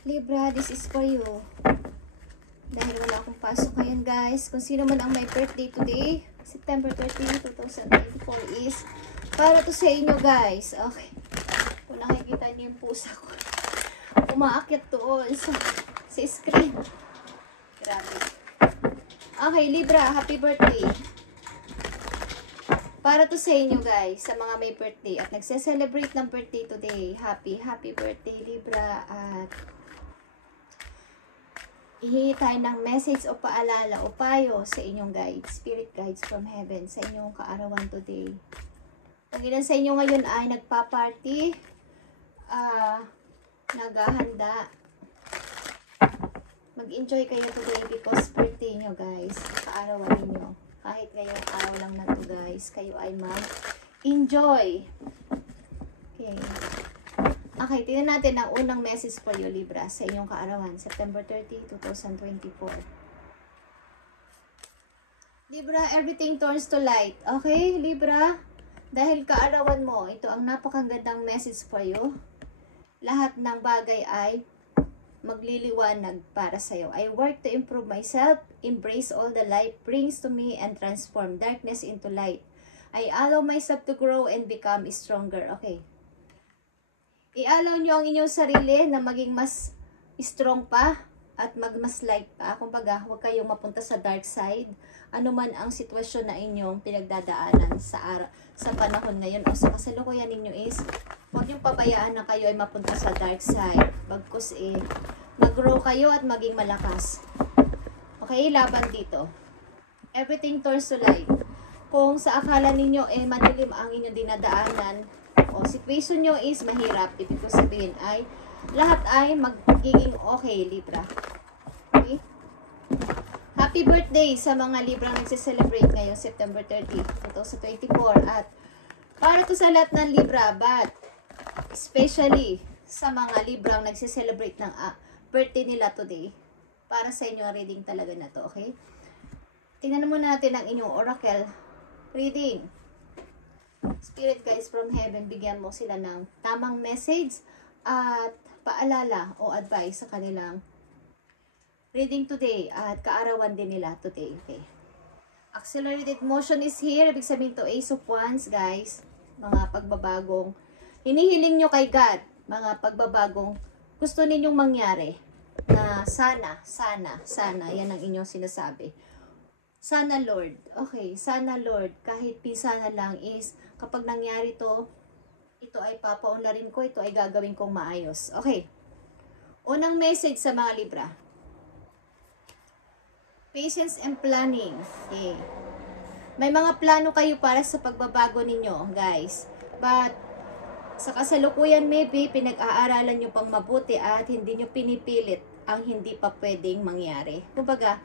Libra, this is for you. Dahil wala akong pasok ngayon guys. Kung sino man ang may birthday today, September 13, 2024 is para to sa inyo guys. Okay. Kung nakikita niyo yung pusa ko. Umaakyat doon sa screen. Grabe. Okay, Libra, happy birthday. Para to sa inyo guys, sa mga may birthday at nagse-celebrate ng birthday today. Happy birthday Libra. At ihingi tayo ng message o paalala o payo sa inyong guides, spirit guides from heaven, sa inyong kaarawan today. Kung ilan sa inyo ngayon ay nagpa-party, naghahanda, mag-enjoy kayo today because birthday nyo guys, kaarawan ninyo. Kahit ngayong araw lang na to guys, kayo ay mag-enjoy. Okay. Okay, tingnan natin ang unang message for you, Libra, sa inyong kaarawan, September 30, 2024. Libra, everything turns to light. Okay, Libra, dahil kaarawan mo, ito ang napakagandang message for you. Lahat ng bagay ay magliliwanag para sa'yo. I work to improve myself, embrace all the light brings to me, and transform darkness into light. I allow myself to grow and become stronger. Okay. I-allow nyo ang inyong sarili na maging mas strong pa at mas light pa. Kumbaga, huwag kayong mapunta sa dark side. Ano man ang sitwasyon na inyong pinagdadaanan sa panahon ngayon o sa kasalukuyan ninyo is, huwag niyong pabayaan na kayo ay mapunta sa dark side. Bagkus mag-grow kayo at maging malakas. Okay, laban dito. Everything turns to light. Kung sa akala ninyo madilim ang inyong dinadaanan, o situation nyo is mahirap, ibig ko sabihin ay lahat ay magiging okay, Libra. Okay? Happy birthday sa mga Libra nagse-celebrate ngayon, September 30, 2024. At para to sa lahat ng Libra, but especially sa mga Libra nagse-celebrate ng birthday nila today, para sa inyo ang reading talaga na to, okay? Tingnan muna natin ang inyong oracle reading. Spirit guys from heaven, bigyan mo sila ng tamang message at paalala o advice sa kanilang reading today at kaarawan din nila today. Okay. Accelerated motion is here. Ibig sabihin to Ace of Wands guys. Mga pagbabagong hinihiling nyo kay God. Mga pagbabagong gusto ninyong mangyari na sana. Yan ang inyong sinasabi. Sana Lord. Okay, sana Lord. Kahit pisana lang is kapag nangyari to, ito ay papaunlarin ko, ito ay gagawin kong maayos. Okay. Unang message sa mga Libra. Patience and planning. Okay. May mga plano kayo para sa pagbabago ninyo, guys. But, sa kasalukuyan maybe, pinag-aaralan nyo pang mabuti at hindi nyo pinipilit ang hindi pa pwedeng mangyari. Kumbaga,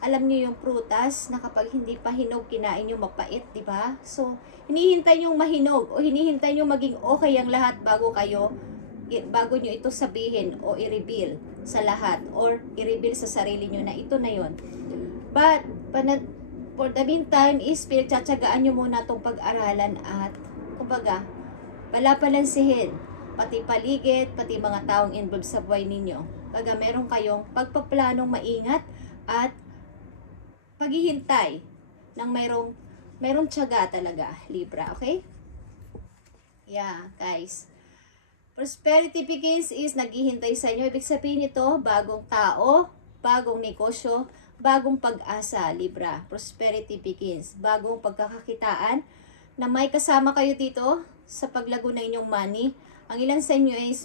alam niyo yung prutas na kapag hindi pa hinog, kinain nyo mapait, di ba? So, hinihintay nyo mahinog o hinihintay nyo maging okay ang lahat bago nyo ito sabihin o i-reveal sa lahat or i-reveal sa sarili nyo na ito na yon. But, for the meantime is, pinagtsatsagaan nyo muna itong pag-aralan at, kumbaga, palapalansihin, pati paligid, pati mga taong involved sa buhay ninyo. Baga, meron kayong pagpaplanong maingat at paghihintay ng mayroong tiyaga talaga, Libra, okay? Yeah, guys. Prosperity begins is naghihintay sa inyo. Ibig sabihin nito, bagong tao, bagong negosyo, bagong pag-asa, Libra. Prosperity begins. Bagong pagkakakitaan na may kasama kayo dito sa paglago ng inyong money. Ang ilan sa inyo is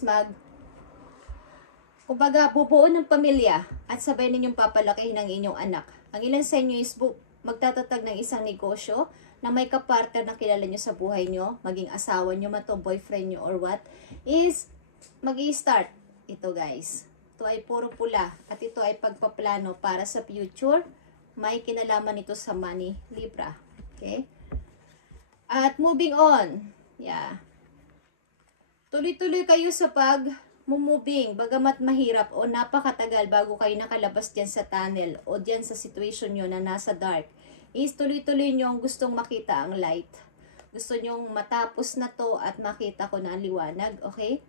kumbaga, bubuo ng pamilya at sabay ninyong papalakihin ang inyong anak. Ang ilan sa inyo is magtatatag ng isang negosyo na may kapartner na kilala nyo sa buhay nyo, maging asawa nyo, boyfriend nyo or what, is mag-i-start ito guys. Ito ay puro pula at ito ay pagpaplano para sa future. May kinalaman ito sa money, Libra. Okay? At moving on. Yeah. Tuloy-tuloy kayo sa moving, bagamat mahirap o napakatagal bago kayo nakalabas dyan sa tunnel o dyan sa situation nyo na nasa dark, is tuloy-tuloy nyo gustong makita ang light. Gusto nyong matapos na to at makita ko na ang liwanag, okay?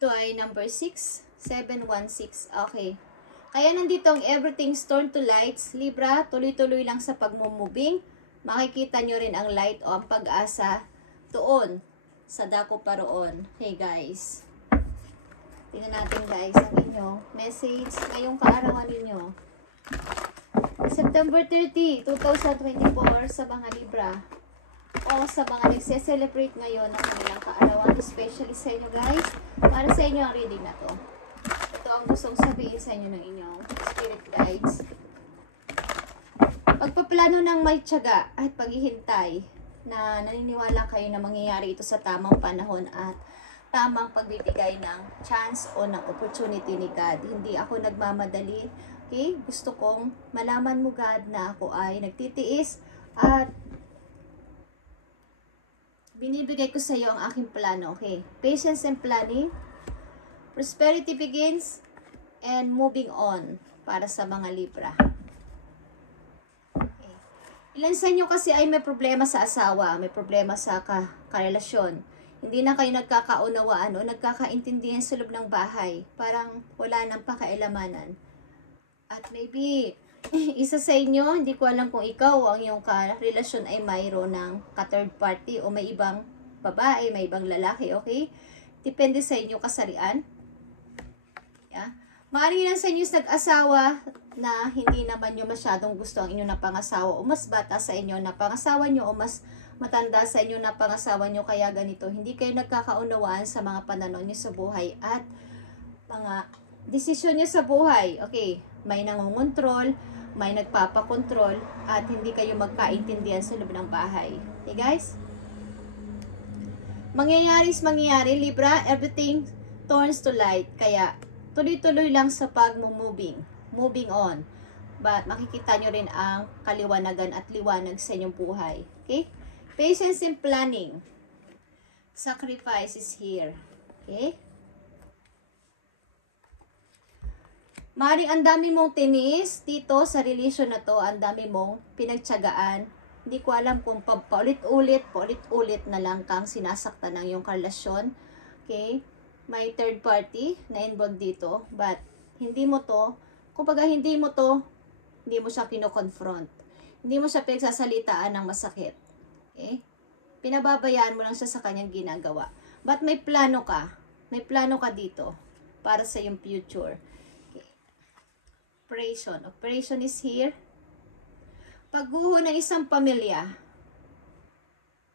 Ito ay number 6, 716. Okay. Kaya nandito ang everything's turned to lights. Libra, tuloy-tuloy lang sa pagmumoving. Makikita nyo rin ang light o ang pag-asa doon sa dako pa roon. Hey guys. Tingnan natin guys ang inyong message ngayong kaarawan ninyo. September 30, 2024 sa mga Libra. O sa mga nagse-celebrate ngayon ng kanilang kaarawan. Especially sa inyo guys. Para sa inyo ang reading na to. Ito ang gustong sabihin sa inyo ng inyong spirit guides. Pagpaplano ng may tiyaga at paghihintay na naniniwala kayo na mangyayari ito sa tamang panahon at tamang pagbibigay ng chance o ng opportunity ni God. Hindi ako nagmamadali. Okay? Gusto kong malaman mo God na ako ay nagtitiis at binibigay ko sa iyo ang aking plano. Okay? Patience and planning. Prosperity begins and moving on para sa mga Libra. Okay. Ilan sa inyo kasi ay may problema sa asawa, may problema sa karelasyon. Hindi na kayo nagkakaunawaan o nagkakaintindihan sa loob ng bahay. Parang wala nang pakaialamanan. At maybe, isa sa inyo, hindi ko alam kung ikaw ang iyong relasyon ay mayroon ng ka-third party o may ibang babae, may ibang lalaki, okay? Depende sa inyo kasarian. Yeah. Maaaring lang sa inyo nag-asawa na hindi naman nyo masyadong gusto ang inyong napangasawa o mas bata sa inyo na pangasawa nyo o mas matanda sa inyo na pangasawa nyo kaya ganito. Hindi kayo nagkakaunawaan sa mga pananaw nyo sa buhay at mga desisyon nyo sa buhay. Okay, may nangungontrol, may nagpapakontrol at hindi kayo magkaintindihan sa loob ng bahay. Okay guys? Mangyayari, Libra, everything turns to light. Kaya tuloy-tuloy lang sa moving on. But makikita nyo rin ang kaliwanagan at liwanag sa inyong buhay. Okay? Patience in planning. Sacrifice is here. Okay? Maring ang dami mong tinis dito sa relasyon na to, ang dami mong pinagtiyagaan. Hindi ko alam kung paulit-ulit na lang kang sinasaktan ng iyong relasyon. Okay? May third party na involved dito, but hindi mo to, kumbaga hindi mo siya kino-confront. Hindi mo siya pinagsasalitaan ng masakit. Okay? Pinababayaan mo lang siya sa kanyang ginagawa. But may plano ka. May plano ka dito para sa iyong future. Okay. Operation. Operation is here. Pagguho ng isang pamilya.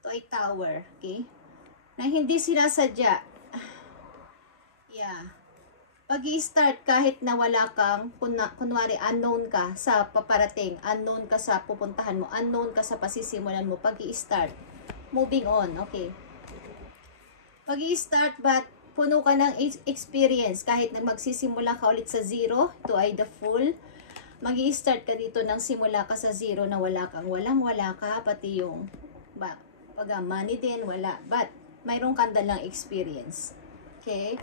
Ito ay tower. Okay? Na hindi sinasadya. Yeah. Pag-i-start kahit na wala kang, kunwari unknown ka sa paparating, unknown ka sa pupuntahan mo, unknown ka sa pasisimulan mo, pag-i-start. Moving on, okay. Pag-i-start but puno ka ng experience kahit na magsisimula ka ulit sa zero, ito ay the full. Mag-i-start ka dito nang simula ka sa zero na wala ka, pati yung pag money din, wala. But mayroon kang dalang experience. Okay?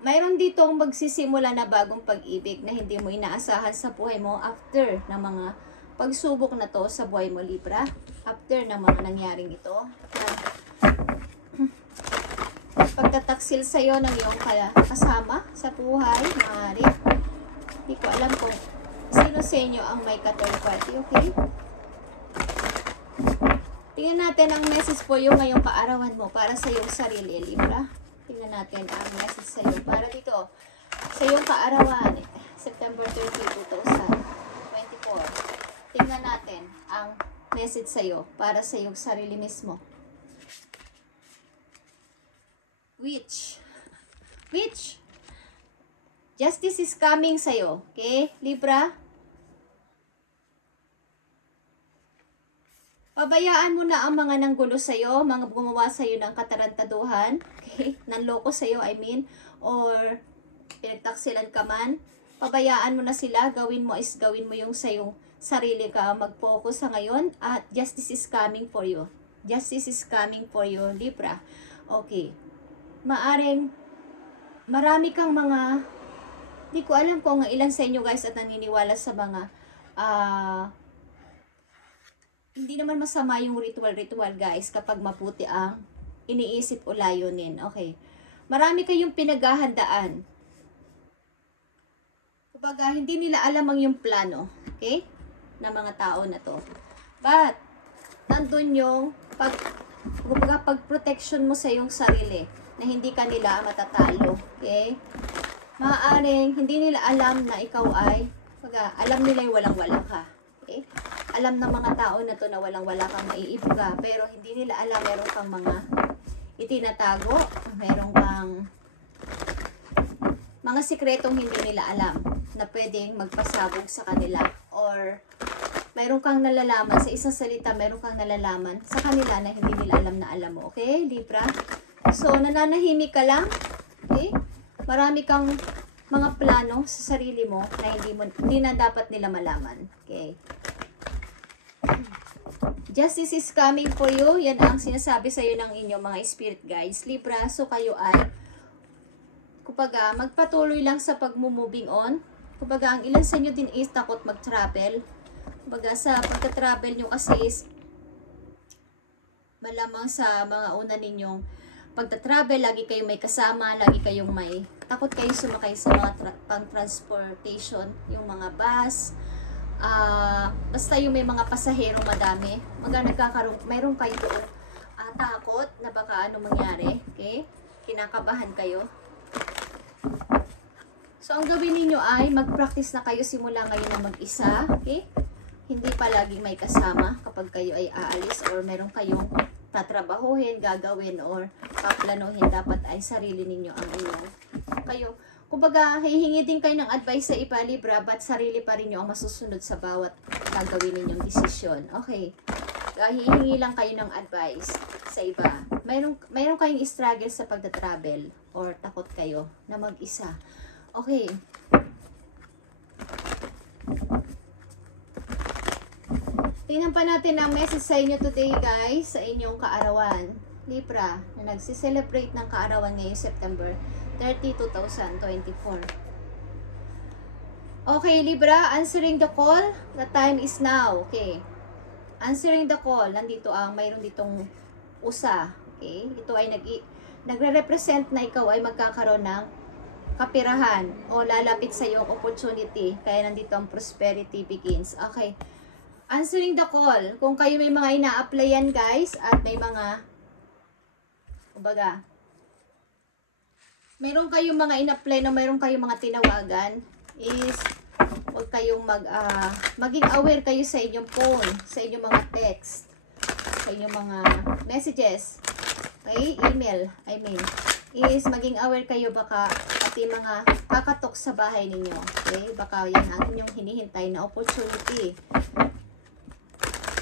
Mayroon dito ang magsisimula na bagong pag-ibig na hindi mo inaasahan sa buhay mo after ng mga pagsubok na to sa buhay mo, Libra. After ng mga nangyaring ito. Pagtataksil sa'yo ng iyong kasama sa buhay, maaari. Hindi ko alam kung sino sa inyo ang may ka-third party, okay? Tingnan natin ang message po yung ngayong kaarawan mo para sa iyong sarili, Libra. Tingnan natin ang message sa iyo para dito sa iyong kaarawan, September 30, 2024. Tingnan natin ang message sa iyo para sa iyong sarili mismo. Witch. Justice is coming sa iyo. Okay, Libra? Pabayaan mo na ang mga nanggulo sa'yo, mga gumawa sa'yo ng katarantaduhan, okay? Nanloko sa'yo, I mean, or pinagtaksilan ka man. Pabayaan mo na sila, gawin mo yung sa'yo sarili ka, mag-focus sa ngayon, at justice is coming for you. Justice is coming for you, Libra. Okay. Maaring, marami kang mga, di ko alam kung ilan sa inyo guys at naniniwala sa mga, hindi naman masama yung ritual guys kapag mabuti ang iniisip o layunin. Okay. Marami kayong pinaghahandaan. Kumbaga, hindi nila alam ang yung plano. Okay? Na mga tao na to. But, nandun yung pag-protection mo sa iyong sarili na hindi ka nila matatalo. Okay? Maaaring hindi nila alam na ikaw ay, alam nila yung walang-wala ka. Okay? Alam ng mga tao na to na walang-wala kang maiibuga, pero hindi nila alam meron kang mga itinatago, meron kang mga sikretong hindi nila alam na pwedeng magpasabog sa kanila, or mayroon kang nalalaman, sa isang salita, mayroon kang nalalaman sa kanila na hindi nila alam na alam mo. Okay, Libra? So, nananahimik ka lang. Okay? Marami kang mga plano sa sarili mo na hindi na dapat nila malaman. Okay? Justice is coming for you. Yan ang sinasabi sa iyo ng inyong mga spirit guides. Libra, so kayo ay kumbaga, magpatuloy lang sa pag-moving on. Kumbaga, ang ilan sa inyo din is takot mag-travel. Kumbaga, sa pagka-travel nyo kasi is malamang sa mga una ninyong pagta-travel, lagi kayong may kasama, lagi kayong may takot kayong sumakay sa mga pang-transportation, yung mga bus, basta yung may mga pasahero madami. Mayroon kayo doon takot na baka ano mangyari. Okay? Kinakabahan kayo. So, ang gawin ninyo ay mag-practice na kayo simula ngayon na mag-isa. Okay? Hindi pa laging may kasama kapag kayo ay aalis or meron kayong tatrabahuhin, gagawin, or paplanuhin. Dapat ay sarili ninyo ang inyong kayo. Kumbaga, hihingi din kayo ng advice sa iba, Libra, but sarili pa rin nyo ang masusunod sa bawat gagawin ninyong desisyon. Okay. Hihingi lang kayo ng advice sa iba. Mayroon kayong struggle sa pagda-travel or takot kayo na mag-isa. Okay. Tingnan pa natin ang message sa inyo today, guys, sa inyong kaarawan. Libra, na nagsiselebrate ng kaarawan ngayong September 30, 2024. Okay, Libra, answering the call. The time is now. Okay. Answering the call. Nandito mayroon ditong usa. Okay. Ito ay nagre-represent na ikaw ay magkakaroon ng kapirahan o lalapit sa iyong opportunity. Kaya nandito ang prosperity begins. Okay. Answering the call. Kung kayo may mga ina-applyan, guys, at may mga kumbaga, meron kayong mga ina-apply na meron kayong mga tinawagan, is huwag kayong maging aware kayo sa inyong phone, sa inyong mga text, sa inyong mga messages, okay, email, is maging aware kayo baka pati mga kakatok sa bahay ninyo, okay, baka yan ang inyong hinihintay na opportunity.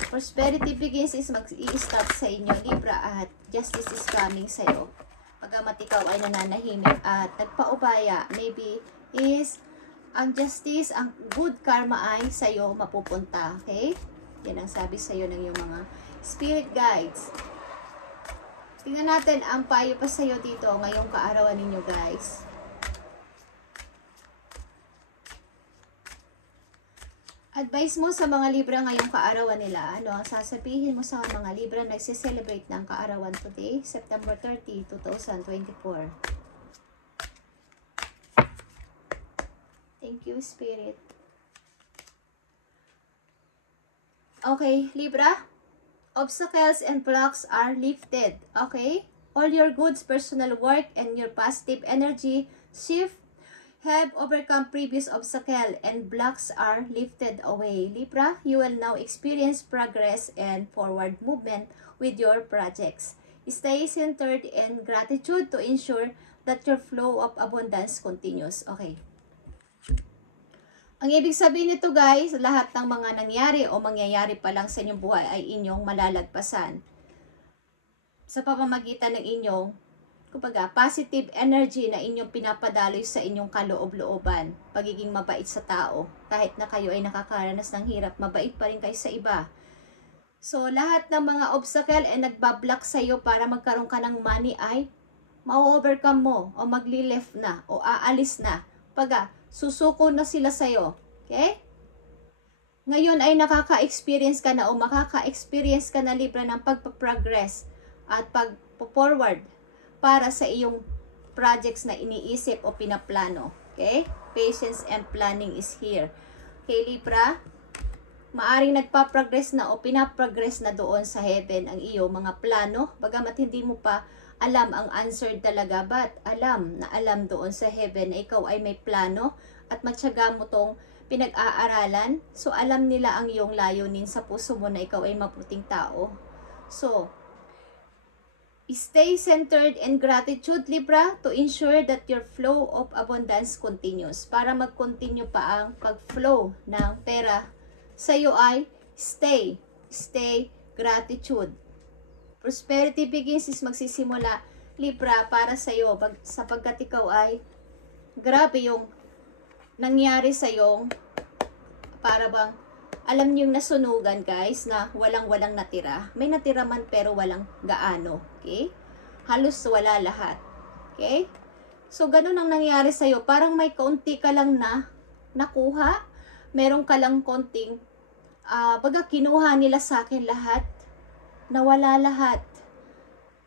Prosperity begins is mag-i-start sa inyo, Libra, at justice is coming sa iyo. Pagamat ikaw ay nananahimik at nagpaubaya, maybe is ang justice, ang good karma ay sa iyo mapupunta, okay? Yan ang sabi sa iyo ng iyong mga spirit guides. Tingnan natin ang payo pa sa iyo dito ngayong kaarawan ninyo, guys. Advice mo sa mga Libra ngayong kaarawan nila. Ano ang sasabihin mo sa mga Libra na nagsiselebrate ng kaarawan today, September 30, 2024? Thank you, Spirit. Okay, Libra. Obstacles and blocks are lifted. Okay? All your goods, personal work, and your positive energy shift have overcome previous obstacles and blocks are lifted away. Libra, you will now experience progress and forward movement with your projects. Stay centered in gratitude to ensure that your flow of abundance continues. Okay. Ang ibig sabihin nito, guys, lahat ng mga nangyari o mangyayari pa lang sa inyong buhay ay inyong malalagpasan sa pamamagitan ng inyong kumbaga, positive energy na inyong pinapadaloy sa inyong kaloob-looban. Pagiging mabait sa tao. Kahit na kayo ay nakakaranas ng hirap, mabait pa rin kayo sa iba. So, lahat ng mga obstacle ay nagbablock sa iyo para magkaroon ka ng money ay ma-overcome mo o magli-left na o aalis na. Susuko na sila sa iyo. Okay? Ngayon ay nakaka-experience ka na o makaka-experience ka na, Libra, ng pagpaprogress at pag-forward para sa iyong projects na iniisip o pinaplano. Okay? Patience and planning is here. Okay, Libra? Maaring nagpa-progress na o pinaprogress na doon sa heaven ang iyo mga plano. Bagamat hindi mo pa alam ang answer talaga, but alam na alam doon sa heaven na ikaw ay may plano at matyaga mo tong pinag-aaralan. So, alam nila ang iyong layunin sa puso mo na ikaw ay mabuting tao. So, stay centered in gratitude, Libra, to ensure that your flow of abundance continues. Para mag-continue pa ang pag-flow ng pera sa iyo ay stay gratitude. Prosperity begins is magsisimula, Libra, para sa iyo sapagkat ikaw ay grabe yung nangyari sa iyo. Para bang alam niyo yung nasunugan, guys, na walang natira. May natira man pero walang gaano. Okay? Halos wala lahat. Okay? So, ganun ang nangyari sa'yo. Parang may kaunti ka lang na nakuha. Meron ka lang konting, baga kinuha nila sa akin lahat. Nawala lahat.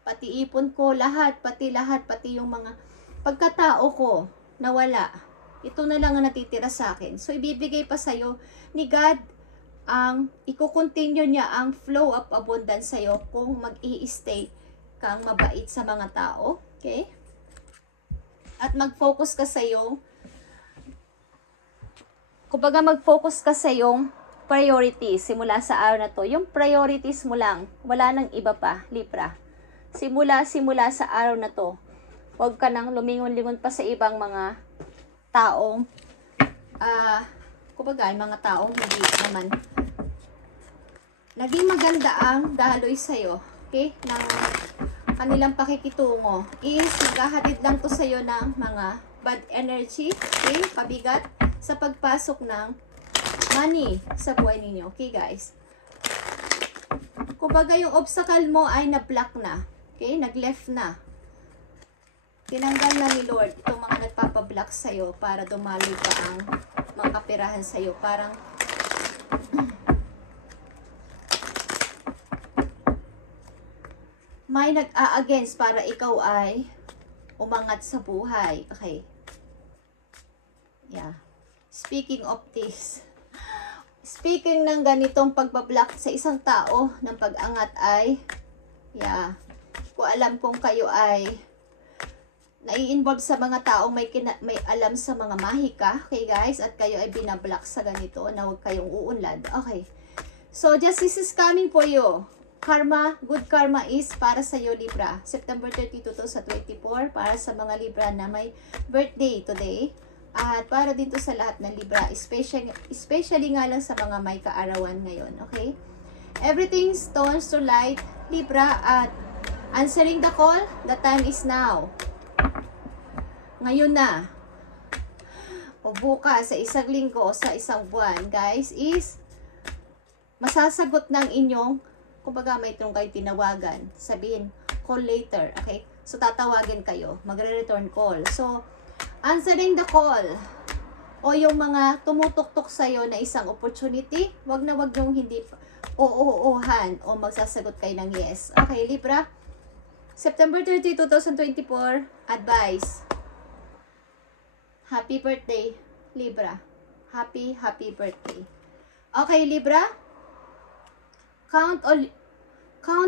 Pati ipon ko, lahat. Pati yung mga pagkatao ko, nawala. Ito na lang ang natitira sa akin. So, ibibigay pa sa'yo ni God iko-continue niya ang flow of abundance sa'yo kung mag-i-stay kang mabait sa mga tao. Okay? At mag-focus ka sa iyong mag-focus ka sa iyong priorities simula sa araw na to. Yung priorities mo lang, wala nang iba pa, Libra. Simula sa araw na to, huwag ka nang lumingon-lingon pa sa ibang mga taong mga taong hindi naman naging maganda ang daloy sa'yo, okay, ng kanilang pakikitungo is naghahatid lang to sa'yo ng mga bad energy, okay, pabigat sa pagpasok ng money sa buhay ninyo, okay guys. Kumbaga yung obstacle mo ay na-block na, okay, nag-left na. Tinanggal na ni Lord itong mga nagpapablock sa'yo para dumaloy pa ang mga kapirahan sa'yo. Parang may nag-a-against para ikaw ay umangat sa buhay. Okay. Yeah. Speaking of this, speaking ng ganitong pagbablock sa isang tao ng pag-angat ay, yeah, kung alam kung kayo ay nai-involve sa mga taong may alam sa mga mahika, okay guys, at kayo ay binablock sa ganito na huwag kayong uunlad. Okay. So, justice is coming for you. Karma, good karma is para sa iyo, Libra. September 30, 2024, para sa mga Libra na may birthday today. At para dito sa lahat ng Libra, especially nga lang sa mga may kaarawan ngayon, okay? Everything turns to light, Libra, at answering the call, the time is now. Ngayon na. O bukas, sa isang linggo, o sa isang buwan, guys, is masasagot ng inyong, kumbaga may itong kayo tinawagan, sabihin, call later, okay? So, tatawagin kayo, magre-return call. So, answering the call, o yung mga tumutok-tok sa'yo na isang opportunity, wag na wag yung hindi oo-oohan o magsasagot kayo ng yes. Okay, Libra? September 30, 2024, advice. Happy birthday, Libra. Happy birthday. Okay, Libra? Count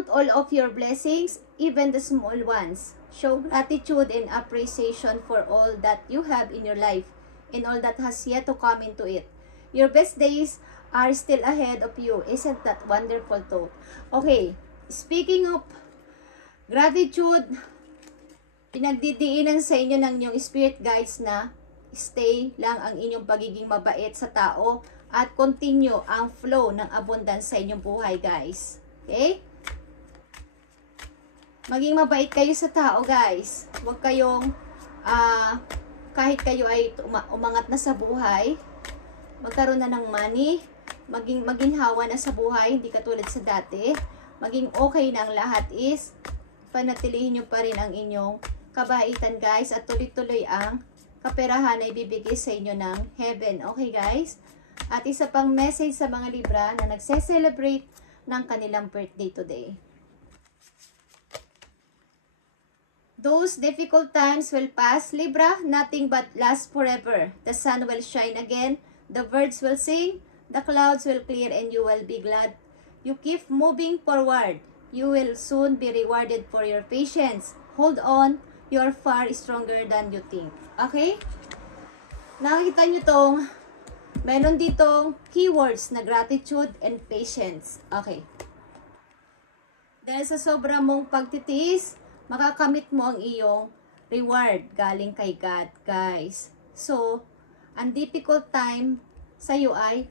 all of your blessings, even the small ones. Show gratitude and appreciation for all that you have in your life and all that has yet to come into it. Your best days are still ahead of you. Isn't that wonderful thought? Okay, speaking of gratitude, pinagdidiinan sa inyo ng inyong spirit guides na stay lang ang inyong pagiging mabait sa tao at continue ang flow ng abundance sa inyong buhay, guys. Okay? Maging mabait kayo sa tao, guys. Huwag kayong, kahit kayo ay umangat na sa buhay, magkaroon na ng money, maginhawa na sa buhay, hindi katulad sa dati, maging okay na ang lahat is, panatilihin nyo pa rin ang inyong kabaitan, guys, at tuloy-tuloy ang kaperahan na ibibigay sa inyo ng heaven. Okay, guys? At isa pang message sa mga Libra na Those difficult times will pass, Libra. Nothing but lasts forever. The sun will shine again. The birds will sing. The clouds will clear and you will be glad. You keep moving forward. You will soon be rewarded for your patience. Hold on. You are far stronger than you think. Okay? Nakikita nyo tong, meron ditong keywords na gratitude and patience. Okay. Dahil sa sobra mong pagtitiis, makakamit mo ang iyong reward galing kay God, guys. So, ang difficult time sa iyo ay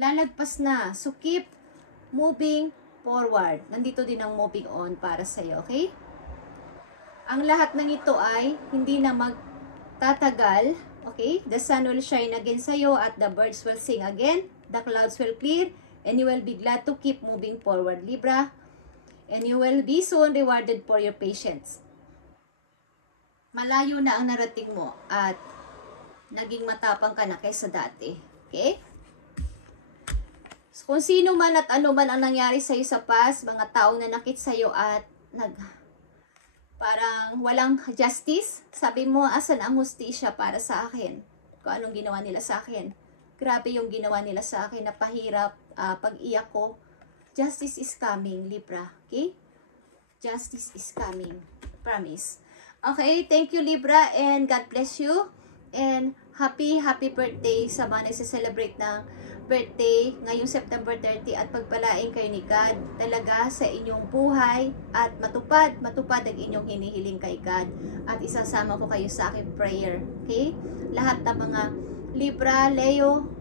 lalagpas na. So, keep moving forward. Nandito din ang moving on para sa iyo, okay? Ang lahat ng ito ay hindi na magtatagal, okay? The sun will shine again sa iyo at the birds will sing again. The clouds will clear and you will be glad to keep moving forward, Libra. And you will be soon rewarded for your patience. Malayo na ang narating mo at naging matapang ka na kaysa dati. Okay? So, kung sino man at ano man ang nangyari sa iyo sa past, mga taong nanakit sa iyo at parang walang justice, sabi mo, asan ang hustisya para sa akin? Kung anong ginawa nila sa akin. Grabe yung ginawa nila sa akin, napahirap, pag-iyak ko. Justice is coming, Libra. Okay? Justice is coming. Promise. Okay, thank you, Libra, and God bless you. And happy birthday sa mga nagsiselebrate ng birthday ngayong September 30 at pagpalain kayo ni God talaga sa inyong buhay at matupad ang inyong hinihiling kay God at isasama ko kayo sa aking prayer. Okay? Lahat ng mga Libra, Leo,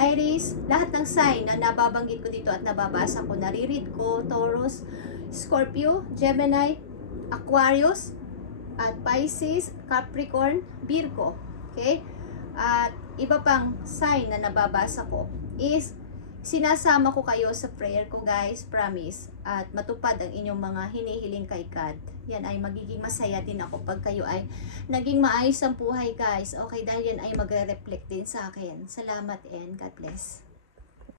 Aries, lahat ng sign na nababanggit ko dito at nababasa ko, nariread ko, Taurus, Scorpio, Gemini, Aquarius, at Pisces, Capricorn, Virgo. Okay? At iba pang sign na nababasa ko is sinasama ko kayo sa prayer ko, guys, promise. At matupad ang inyong mga hinihiling kay God. Yan ay magiging masaya din ako pag kayo ay naging maayos ang buhay, guys. Okay, dahil yan ay magre-reflect din sa akin. Salamat and God bless.